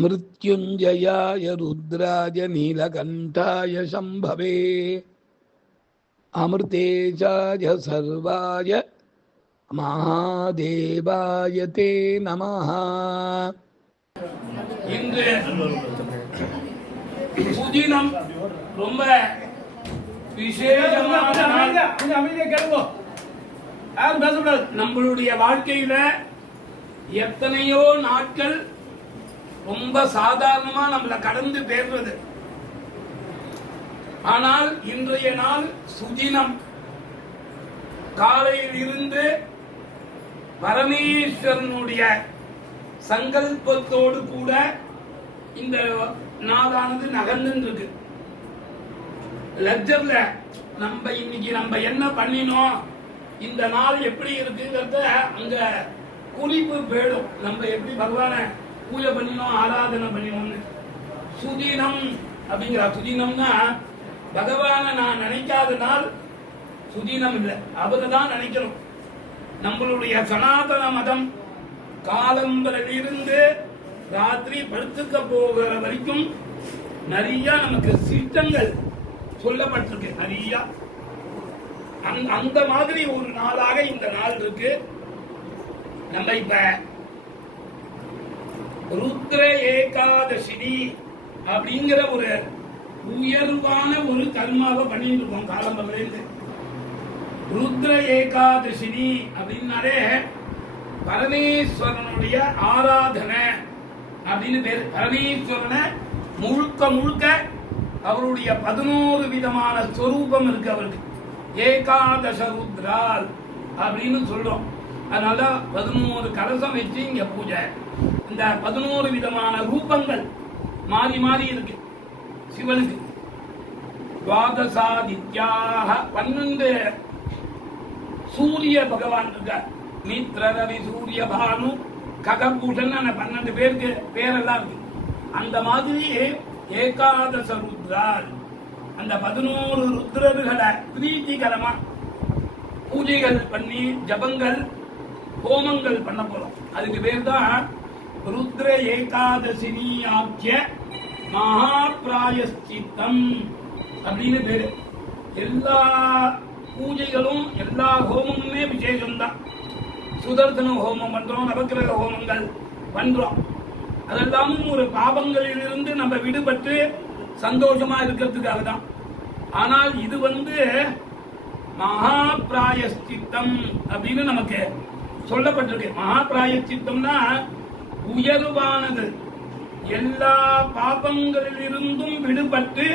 मृत्युञ्जयाय रुद्राय नीलकण्ठाय शम्भवे अमृतेजाय सर्वाय महादेवाय ते नमः இன்று புதினம் ரொம்ப விசேஷமான நாள் கொஞ்சம் அமைதியா கேளுங்க யாரும் பேசக்கூடாது நம்மளுடைய வாழ்க்கையில எத்தனையோ நாட்கள் ரொம்ப சாதாரணமா நம்மள கடந்து பேர்றது. ஆனால் இன்றைய நாள் சுதினம். காலையில் இருந்து பரமேஸ்வரனுடைய சங்கல்பத்தோடு கூட இந்த நாளானது நகர்ந்து இருக்கு லெஜர்ல நம்ம இன்னைக்கு நம்ம என்ன பண்ணினோம்? இந்த நாள் எப்படி இருக்குங்கிறத அங்க குறிப்பு போயிடும் நம்ம எப்படி பகவான பூஜை பண்ணினோம் ஆராதனை பண்ணினோம்னு சுதினம் அப்படிங்கிற சுதினம்னா பகவானை நான் நினைக்காத நாள் சுதினம் இல்லை. அவரை தான் நினைக்கிறோம் நம்மளுடைய சனாதன மதம் காலம்பரிலிருந்து ராத்திரி படுத்துக்க போகிற வரைக்கும் நிறைய நமக்கு சித்தங்கள் சொல்லப்பட்டிருக்கு. நிறைய. அந்த மாதிரி ஒரு நாளாக இந்த நாள் இருக்கு. நம்ம இப்ப ருத்ர ஏகாதசினி அப்படிங்கிற ஒரு உயர்வான ஒரு கர்மாவை பண்ணிட்டு இருக்கோம் காலம்பரிலிருந்து ருத்ர ஏகாதசினி அப்படின்னாலே பரமேஸ்வரனுடைய ஆராதனை அப்படின்னு பேர். பரமேஸ்வரனை முழுக்க முழுக்க அவருடைய பதினோரு விதமான ஸ்வரூபம் இருக்கு அவருக்கு. ஏகாதச ருத்ரால் அப்படின்னு சொல்றோம். அதனால பதினோரு கலசம் வச்சு இங்க பூஜை. இந்த பதினோரு விதமான ரூபங்கள் மாறி மாறி இருக்கு. சிவனுக்கு. துவாதசாதித்யாக பன்னெண்டு சூரிய பகவான் இருக்கார். மித்ர ரவி சூரிய பானு ககபூஷன் அந்த பன்னெண்டு பேருக்கு பேரெல்லாம் இருக்கு. அந்த மாதிரி ஏகாதச ருத்ரால் அந்த பதினோரு ருத்ரர்களை பிரீத்திகரமா பூஜைகள் பண்ணி ஜபங்கள் ஹோமங்கள் பண்ண போறோம். அதுக்கு பேர் தான் ருத்ர ஏகாதசினி ஆக்கிய மகாபிராயஸ்தித்தம் அப்படின்னு பேரு. எல்லா பூஜைகளும் எல்லா ஹோமமுமே விசேஷம்தான் சுதர்சன ஹோமம் பண்றோம் நவக்கிரக ஹோமங்கள் பண்றோம். அதெல்லாமும் ஒரு பாபங்களிலிருந்து நம்ம விடுபட்டு சந்தோஷமா இருக்கிறதுக்காக தான் ஆனால் இது வந்து மகாபிராயஸ்தித்தம் அப்படின்னு நமக்கு சொல்லப்பட்டிருக்கு. மகாபிராயஸ்தித்தம்னா உயர்வானது. எல்லா பாபங்களிலிருந்தும் விடுபட்டு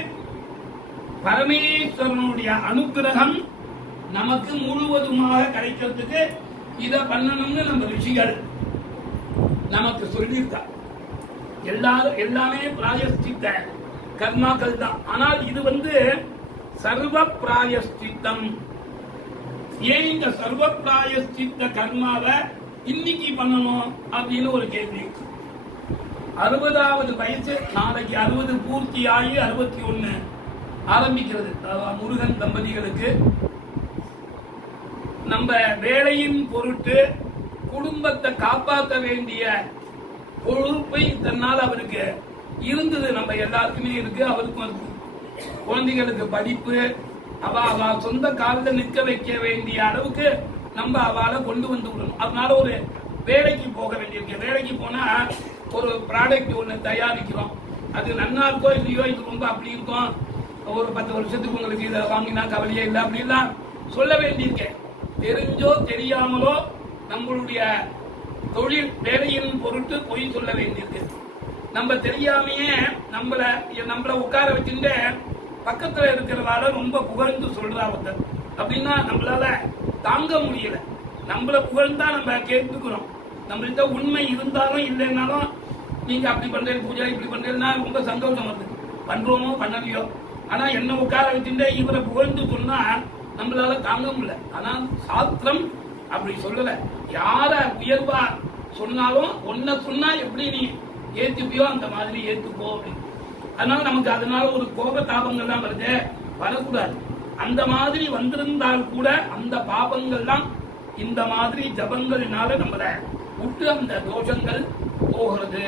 பரமேஸ்வரனுடைய அனுக்கிரகம் நமக்கு முழுவதுமாக கிடைக்கிறதுக்கு இத பண்ணணும்னு நம்ம ரிஷிகள் நமக்கு சொல்லியிருக்கா. எல்லாரும் எல்லாமே பிராயஸ்தித்த கர்மாக்கள் தான். ஆனால் இது வந்து சர்வ பிராயஸ்தித்தம் ஏன் இந்த சர்வ பிராயஸ்தித்த கர்மாவை இன்னைக்கு பண்ணணும் அப்படின்னு ஒரு கேள்வி. அறுபதாவது வயசு நாளைக்கு அறுபது பூர்த்தி ஆகி அறுபத்தி ஒண்ணு ஆரம்பிக்கிறது. முருகன் தம்பதிகளுக்கு. நம்ம வேலையின் பொருட்டு குடும்பத்தை காப்பாற்ற வேண்டிய பொறுப்பை தன்னால் அவருக்கு இருந்தது. நம்ம எல்லாருக்குமே இருக்கு அவருக்கும் இருக்கு. குழந்தைகளுக்கு படிப்பு அவ அவ சொந்த காலில் நிற்க வைக்க வேண்டிய அளவுக்கு நம்ம அவளை கொண்டு வந்து விடணும். அதனால ஒரு வேலைக்கு போக வேண்டியிருக்கு. வேலைக்கு போனா ஒரு ப்ராடக்ட் ஒன்று தயாரிக்கிறோம். அது நன்னா இருக்கோ இல்லையோ இது ரொம்ப அப்படி இருக்கும். ஒரு பத்து வருஷத்துக்கு உங்களுக்கு இதை வாங்கினா கவலையே இல்லை அப்படிலாம் சொல்ல வேண்டியிருக்கேன். தெரிஞ்சோ தெரியாமலோ நம்மளுடைய தொழில் வேலையின் பொருட்டு பொய் சொல்ல வேண்டியிருக்கு. நம்ம தெரியாமையே நம்மள நம்மளை உட்கார வச்சுட்டு பக்கத்தில் இருக்கிறவால ரொம்ப புகழ்ந்து சொல்றா ஒருத்தர் அப்படின்னா நம்மளால தாங்க முடியல. நம்மள புகழ்ந்தா நம்ம கேட்டுக்கிறோம். நம்மள்கிட்ட உண்மை இருந்தாலும் இல்லைன்னாலும் நீங்க அப்படி பண்றீங்க பூஜை இப்படி பண்றீங்கன்னா ரொம்ப சந்தோஷம் வருது பண்றோமோ பண்ணலையோ. ஆனா என்ன உட்கார வச்சுட்டு இவரை புகழ்ந்து சொன்னா நம்மளால தாங்க முடியல. ஆனா சாஸ்திரம் அப்படி சொல்லல. யார உயர்வா சொன்னாலும் ஒன்ன சொன்னா எப்படி நீ ஏத்துப்பியோ அந்த மாதிரி ஏத்துப்போ அப்படின்னு. அதனால நமக்கு அதனால ஒரு கோப தாபங்கள்லாம் வருது. வரக்கூடாது. அந்த மாதிரி வந்திருந்தால் கூட அந்த பாபங்கள் தான் இந்த மாதிரி ஜபங்கள்னால நம்மள விட்டு அந்த தோஷங்கள் போகிறது.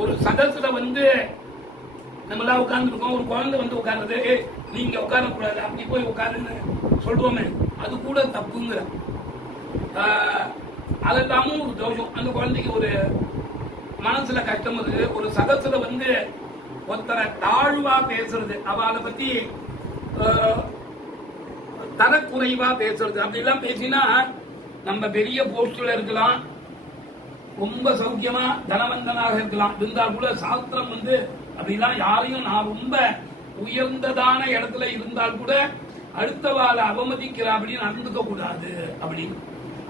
ஒரு சதசுல வந்து நம்மளா உட்கார்ந்துருக்கோம் ஒரு குழந்தை வந்து உட்கார்றது நீங்க உட்கார உட்காரக்கூடாது அப்படி போய் உட்காருன்னு சொல்றோமே அது கூட தப்புங்கிற. அதெல்லாமும் ஒரு தோஷம். அந்த குழந்தைக்கு ஒரு மனசுல கஷ்டம் இருக்கு ஒரு சதசுல வந்து ஒருத்தரை தாழ்வா பேசுறது. அவளை பத்தி தரக்குறைவா பேசுறது. அப்படிலாம் பேசினா நம்ம பெரிய போஸ்ட்ல இருக்கலாம். ரொம்ப சௌக்கியமா தனவந்தனாக இருக்கலாம். இருந்தால் கூட சாஸ்திரம் வந்து அப்படிலாம் யாரையும் நான் ரொம்ப உயர்ந்ததான இடத்துல இருந்தால் கூட அடுத்தவாளை அவமதிக்கிற அப்படின்னு நடந்துக்க கூடாது. அப்படின்னு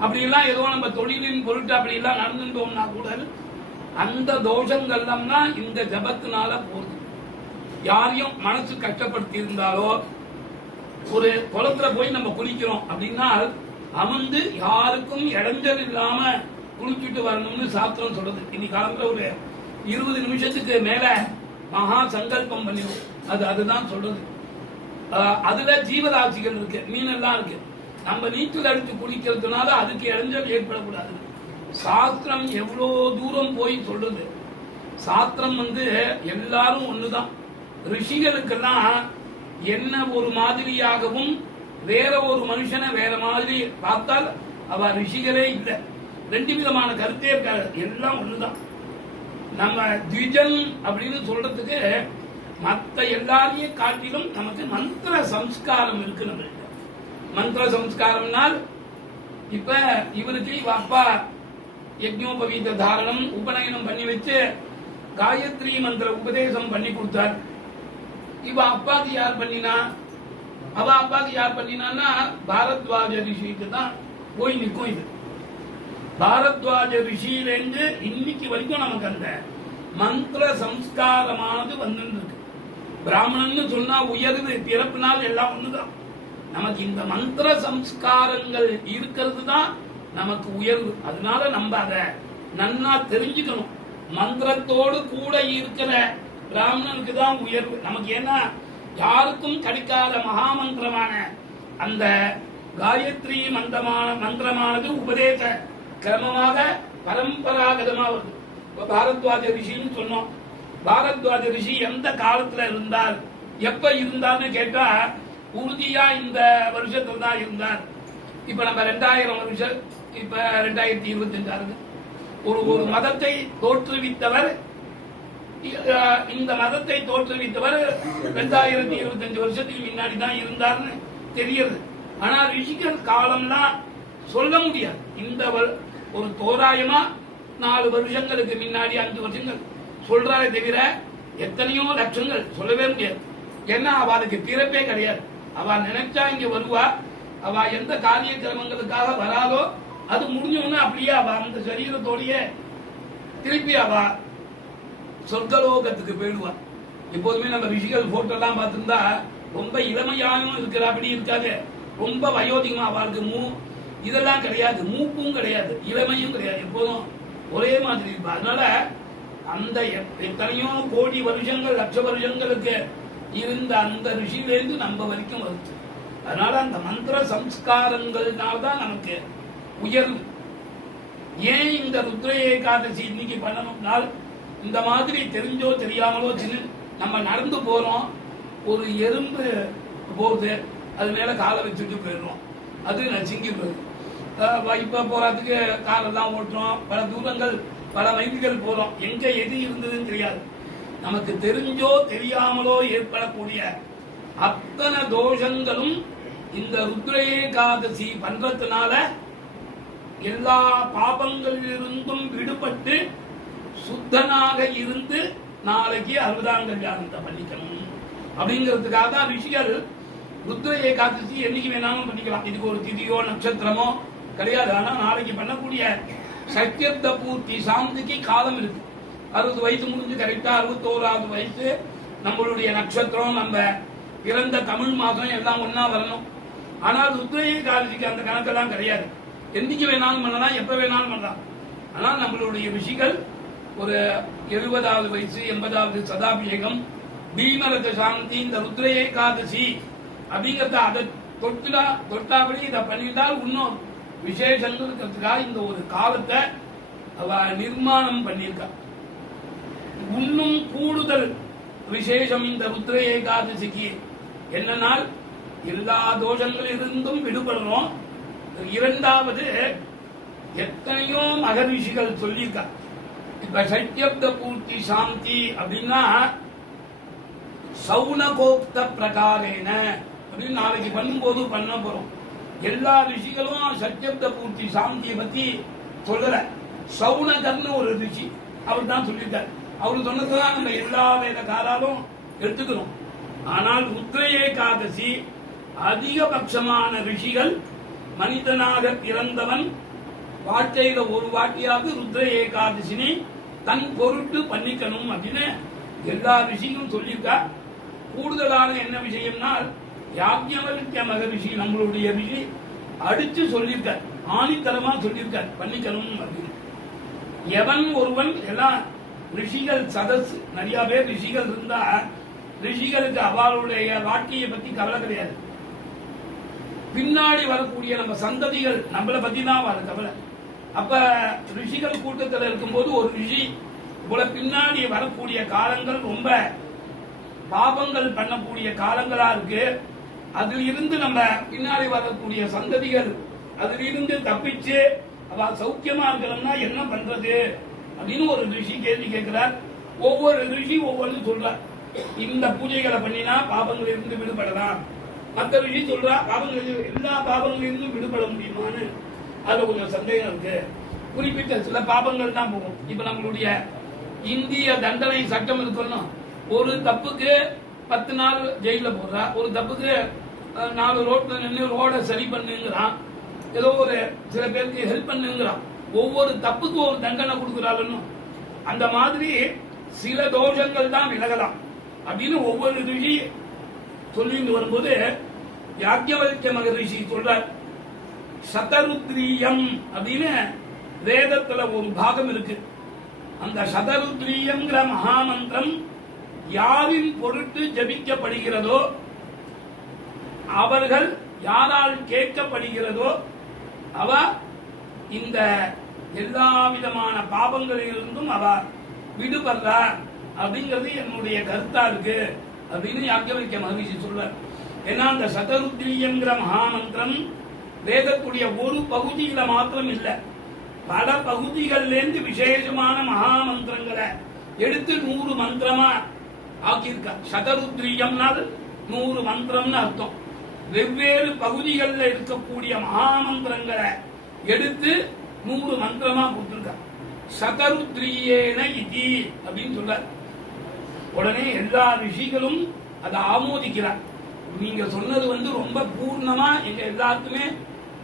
அப்படிலாம் ஏதோ நம்ம தொழிலின் பொருட்டு அப்படிலாம் நடந்துட்டோம்னா கூட அந்த தோஷங்கள் தான் இந்த ஜபத்தினால போதும். யாரையும் மனசு கஷ்டப்படுத்தி இருந்தாலோ ஒரு குளத்துல போய் நம்ம குளிக்கிறோம் அப்படின்னா அமர்ந்து யாருக்கும் இடைஞ்சல் இல்லாம குளிச்சுட்டு வரணும்னு சாஸ்திரம் சொல்றது. இன்னைக்கு காலத்துல ஒரு இருபது நிமிஷத்துக்கு மேல மகா சங்கல்பம் பண்ணிடும் அது அதுதான் சொல்றது. அதுல ஜீவராசிகள் இருக்கு மீனெல்லாம் இருக்கு. நம்ம நீச்சல் அடிச்சு குளிக்கிறதுனால அதுக்கு இடைஞ்சல் ஏற்படக்கூடாது. சாஸ்திரம் எவ்வளோ தூரம் போய் சொல்றது? சாஸ்திரம் வந்து எல்லாரும் ஒண்ணுதான். ரிஷிகளுக்கெல்லாம் என்ன ஒரு மாதிரியாகவும் வேற ஒரு மனுஷனை வேற மாதிரி பார்த்தால் அவ ரிஷிகளே இல்லை. ரெண்டு விதமான கருத்தே இருக்காது. எல்லாம் ஒண்ணுதான். நம்ம திஜன் அப்படின்னு சொல்றதுக்கு மத்த எல்லாரையும் காட்டிலும் நமக்கு மந்திர சம்ஸ்காரம் இருக்கு நம்மள்ட்ட. மந்திர சம்ஸ்காரம்னால் இப்ப இவருக்கு இவ அப்பா யஜ்னோபவீத தாரணம் உபநயனம் பண்ணி வச்சு காயத்ரி மந்திர உபதேசம் பண்ணி கொடுத்தார். இவ அப்பாக்கு யார் பண்ணினா? அவ அப்பாக்கு யார் பண்ணினான்னா பாரத்வாஜ ரிஷிக்கு தான் போய் நிற்கும் இது. பாரத்வாஜ ரிஷியிலேருந்து இன்னைக்கு வரைக்கும் நமக்கு அந்த மந்திர சம்ஸ்காரமானது வந்துட்டு இருக்கு பிராமணன்னு சொன்னா உயர்வு பிறப்பினால் எல்லாம் ஒண்ணுதான். நமக்கு இந்த மந்திர சம்ஸ்காரங்கள் இருக்கிறது தான் நமக்கு உயர்வு அதனால நம்ம அதை நன்னா தெரிஞ்சுக்கணும். மந்திரத்தோடு கூட இருக்கிற பிராமணனுக்கு தான் உயர்வு. நமக்கு ஏன்னா யாருக்கும் கிடைக்காத மகாமந்திரமான அந்த காயத்ரி மந்திரமான மந்திரமானது உபதேச கிரமமாக பரம்பராகதமா வருது. இப்போ பாரத்வாஜ ரிஷின்னு சொன்னோம். பாரத்வாஜ ரிஷி எந்த காலத்துல இருந்தார்? எப்ப இருந்தார்னு கேட்டா உறுதியா இந்த வருஷத்துல தான் இருந்தார். இப்ப நம்ம ரெண்டாயிரம் வருஷம் இப்ப ரெண்டாயிரத்தி இருபத்தி அஞ்சாறு ஒரு ஒரு மதத்தை தோற்றுவித்தவர் இந்த மதத்தை தோற்றுவித்தவர் ரெண்டாயிரத்தி இருபத்தஞ்சு வருஷத்துக்கு முன்னாடி தான் இருந்தார்னு தெரியுது. ஆனா ரிஷிகர் காலம்லாம் சொல்ல முடியாது. இந்த வரு- ஒரு தோராயமா நாலு வருஷங்களுக்கு முன்னாடி அஞ்சு வருஷங்கள் சொல்றாரு தவிர எத்தனையோ லட்சங்கள் சொல்லவே முடியாது. ஏன்னா அவளுக்கு பிறப்பே கிடையாது. அவ நினைச்சா இங்க வருவா. அவ எந்த காரிய கிரமங்களுக்காக வராதோ அது முடிஞ்ச உடனே அப்படியே அவ அந்த சரீரத்தோடயே திருப்பி அவ சொர்க்கலோகத்துக்கு போயிடுவா எப்போதுமே நம்ம ரிஷிகள் போட்டோ பார்த்துருந்தா ரொம்ப இளமையாகவும் இருக்கிற அப்படி இருக்காது. ரொம்ப வயோதிகமாக அவளுக்கு மூ இதெல்லாம் கிடையாது. மூப்பும் கிடையாது. இளமையும் கிடையாது. எப்போதும் ஒரே மாதிரி இருப்பா. அதனால அந்த எத்தனையோ கோடி வருஷங்கள் லட்ச வருஷங்களுக்கு இருந்த அந்த ரிஷியிலேருந்து நம்ம வரைக்கும் வருது. அதனால அந்த மந்திர சம்ஸ்காரங்கள்னால தான் நமக்கு உயர்வு. ஏன் இந்த ருத்ர ஏகாதசி இன்னைக்கு பண்ணணும்னால் இந்த மாதிரி தெரிஞ்சோ தெரியாமலோ சின்ன நம்ம நடந்து போறோம். ஒரு எறும்பு போகுது அது மேல காலை வச்சுட்டு போயிடுறோம். அது நச்சுங்கி போகுது இப்போ இப்ப போறதுக்கு காலெல்லாம் ஓட்டுறோம். பல தூரங்கள் பல மைல்கள் போறோம். எங்க எது இருந்ததுன்னு தெரியாது. நமக்கு தெரிஞ்சோ தெரியாமலோ ஏற்படக்கூடிய அத்தனை தோஷங்களும் இந்த ருத்ர ஏகாதசி பண்றதுனால எல்லா பாபங்களிலிருந்தும் விடுபட்டு சுத்தனாக இருந்து நாளைக்கு அறுபதாம் கல்யாணத்தை பண்ணிக்கணும். அப்படிங்கிறதுக்காக தான் ரிஷிகள் ருத்ர ஏகாதசி என்னைக்கு வேணாலும் பண்ணிக்கலாம். இதுக்கு ஒரு திதியோ நட்சத்திரமோ கிடையாது. ஆனால் நாளைக்கு பண்ணக்கூடிய சத்தியத்த பூர்த்தி சாந்திக்கு காலம் இருக்கு. அறுபது வயசு முடிஞ்சு கரெக்டாக அறுபத்தோராவது வயசு நம்மளுடைய நட்சத்திரம் நம்ம பிறந்த தமிழ் மாதம் எல்லாம் ஒன்றா வரணும். ஆனால் ருத்ர ஏகாதசிக்கு அந்த கணக்கெல்லாம் கிடையாது. என்னைக்கு வேணாலும் பண்ணலாம் எப்போ வேணாலும் பண்ணலாம். ஆனால் நம்மளுடைய ரிஷிகள் ஒரு எழுபதாவது வயசு எண்பதாவது சதாபிஷேகம் பீமரத சாந்தி இந்த ருத்ர ஏகாதசி அப்படிங்கறத அதை தொட்டுடா தொட்டாபடி இதை பண்ணிட்டால் இன்னும் விசேஷங்கள் இருக்கிறதுக்காக இந்த ஒரு காலத்தை அவ நிர்மாணம் பண்ணியிருக்கா. இன்னும் கூடுதல் விசேஷம் இந்த ருத்ர ஏகாதசிக்கு. என்னன்னால் எல்லா தோஷங்களிலிருந்தும் விடுபடுறோம். இரண்டாவது எத்தனையோ மகரிஷிகள் சொல்லியிருக்கா. இப்ப சத்தியப்த பூர்த்தி சாந்தி அப்படின்னா சௌனகோக்த பிரகாரேன அப்படின்னு நாளைக்கு பண்ணும்போது பண்ண போறோம். எல்லா ரிஷிகளும் சத்தியப்த பூர்த்தி சாந்தியை பத்தி சொல்லல. சௌனகர்னு ஒரு ரிஷி அவர் தான் சொல்லிட்டார் அவர் சொன்னதுதான் நம்ம எல்லா வேத காலாலும் எடுத்துக்கிறோம். ஆனால் ருத்ர ஏகாதசி அதிகபட்சமான ரிஷிகள் மனிதனாக பிறந்தவன் வாழ்க்கையில ஒரு வாட்டியாவது ருத்ர ஏகாதசினி தன் பொருட்டு பண்ணிக்கணும் அப்படின்னு எல்லா விஷயமும் சொல்லியிருக்கா. கூடுதலான என்ன விஷயம்னால் யாக்ஞவல்ய மகரிஷி நம்மளுடைய விஷயம் அடிச்சு சொல்லியிருக்கார். ஆணித்தரமா சொல்லியிருக்கார் பண்ணிக்கணும் அப்படின்னு. எவன் ஒருவன் எல்லாம் ரிஷிகள் சதஸ் நிறைய பேர் ரிஷிகள் இருந்தா ரிஷிகளுக்கு அவளுடைய வாழ்க்கையை பத்தி கவலை கிடையாது. பின்னாடி வரக்கூடிய நம்ம சந்ததிகள் நம்மளை பத்தி தான் வர கவலை. அப்ப ரிஷிகள் கூட்டத்தில் இருக்கும்போது ஒரு ரிஷி போல பின்னாடி வரக்கூடிய காலங்கள் ரொம்ப பாபங்கள் பண்ணக்கூடிய காலங்களா இருக்கு. அதில் இருந்து நம்ம பின்னாடி வரக்கூடிய சந்ததிகள் அதில் இருந்து தப்பிச்சு அவ சௌக்கியமா இருக்கணும்னா என்ன பண்றது அப்படின்னு ஒரு ரிஷி கேள்வி கேட்கிறார். ஒவ்வொரு ரிஷி ஒவ்வொன்று சொல்றார். இந்த பூஜைகளை பண்ணினா பாபங்கள் இருந்து விடுபடலாம். மற்ற ரிஷி சொல்றா பாபங்கள் எல்லா பாபங்களிலிருந்தும் விடுபட முடியுமான்னு. அதுல கொஞ்சம் சந்தேகம் இருக்கு. குறிப்பிட்ட சில பாபங்கள் தான் போகும். இப்ப நம்மளுடைய இந்திய தண்டனை சட்டம் இருக்கணும் ஒரு தப்புக்கு பத்து நாள் ஜெயில போடுறா. ஒரு தப்புக்கு நாலு ரோட்ல நின்று ரோட சரி பண்ணுங்கிறான். ஏதோ ஒரு சில பேருக்கு ஹெல்ப் பண்ணுங்கிறான். ஒவ்வொரு தப்புக்கு ஒரு தண்டனை கொடுக்குறாருன்னு அந்த மாதிரி சில தோஷங்கள் தான் விலகலாம். அப்படின்னு ஒவ்வொரு ரிஷி சொல்லிட்டு வரும்போது யாக்கியவல்ய மகரிஷி சொல்றார். சதருத்ரீயம் அப்படின்னு வேதத்துல ஒரு பாகம் இருக்கு. அந்த சதருத்ரீயங்கிற மகாமந்திரம் யாரின் பொருட்டு ஜபிக்கப்படுகிறதோ அவர்கள் யாரால் கேட்கப்படுகிறதோ அவ இந்த எல்லா விதமான பாபங்களிலிருந்தும் அவ விடுபடுறார் அப்படிங்கிறது என்னுடைய கருத்தா இருக்கு அப்படின்னு யாக்கியவல்ய மகரிஷி சொல்றார். ஏன்னா அந்த சதருத்ரீயங்கிற மகாமந்திரம் வேதத்துடைய ஒரு பகுதியில மாத்திரம் இல்ல பல பகுதிகள்லேருந்து விசேஷமான விசேஷமான மகாமந்திரங்களை எடுத்து நூறு மந்திரமா ஆக்கியிருக்கா சதருத்ரீயம்னால் நூறு மந்திரம்னு அர்த்தம். வெவ்வேறு பகுதிகளில் இருக்கக்கூடிய மகாமந்திரங்களை எடுத்து நூறு மந்திரமா கொடுத்திருக்கா சதருத்ரியேன இதி அப்படின்னு சொல்றார் உடனே எல்லா ரிஷிகளும் அதை ஆமோதிக்கிறார். நீங்க சொன்னது வந்து ரொம்ப பூர்ணமா எங்க எல்லாருக்குமே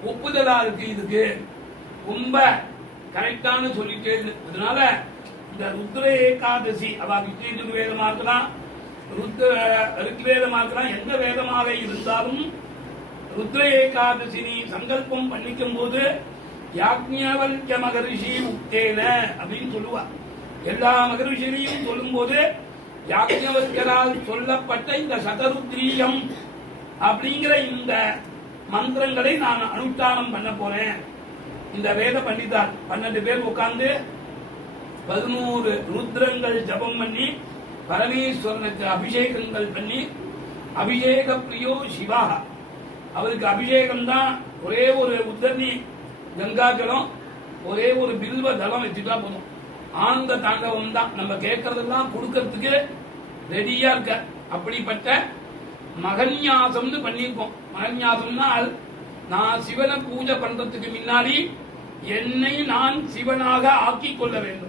ஒப்புதலா இருக்கு இதுக்கு. ரொம்ப கரெக்டான சொல்லிட்டே அதனால இந்த ருத்ர ஏகாதசி அவ விஷ்ணு வேதமா இருக்கலாம் ருத்ர ருக்வேதமா இருக்கலாம் எந்த வேதமாக இருந்தாலும் ருத்ர ஏகாதசி நீ சங்கல்பம் பண்ணிக்கும் போது யாக்ஞவல்ய மகரிஷி உக்தேன அப்படின்னு சொல்லுவா. எல்லா மகரிஷியையும் சொல்லும்போது யாக்ஞவல்யரால் சொல்லப்பட்ட இந்த சதருத்ரீயம் அப்படிங்கிற இந்த மந்திரங்களை நான் அனுஷ்டானம் பண்ண போறேன். இந்த வேத பண்டிதார் பன்னெண்டு பேர் உட்கார்ந்து பதினோரு ருத்ரங்கள் ஜபம் பண்ணி பரமேஸ்வரனுக்கு அபிஷேகங்கள் பண்ணி அபிஷேக பிரியோ சிவா அவருக்கு அபிஷேகம் தான் ஒரே ஒரு உத்தரணி கங்காஜலம் ஒரே ஒரு பில்வ தளம் வச்சுட்டா போதும். ஆனந்த தாண்டவம் தான். நம்ம கேட்கறதெல்லாம் கொடுக்கறதுக்கு ரெடியா இருக்க. அப்படிப்பட்ட மகன்யாசம்னு பண்ணியிருக்கோம். மகன்யாசம்னா நான் சிவனை பூஜை பண்றதுக்கு முன்னாடி என்னை நான் சிவனாக ஆக்கி கொள்ள வேண்டும்.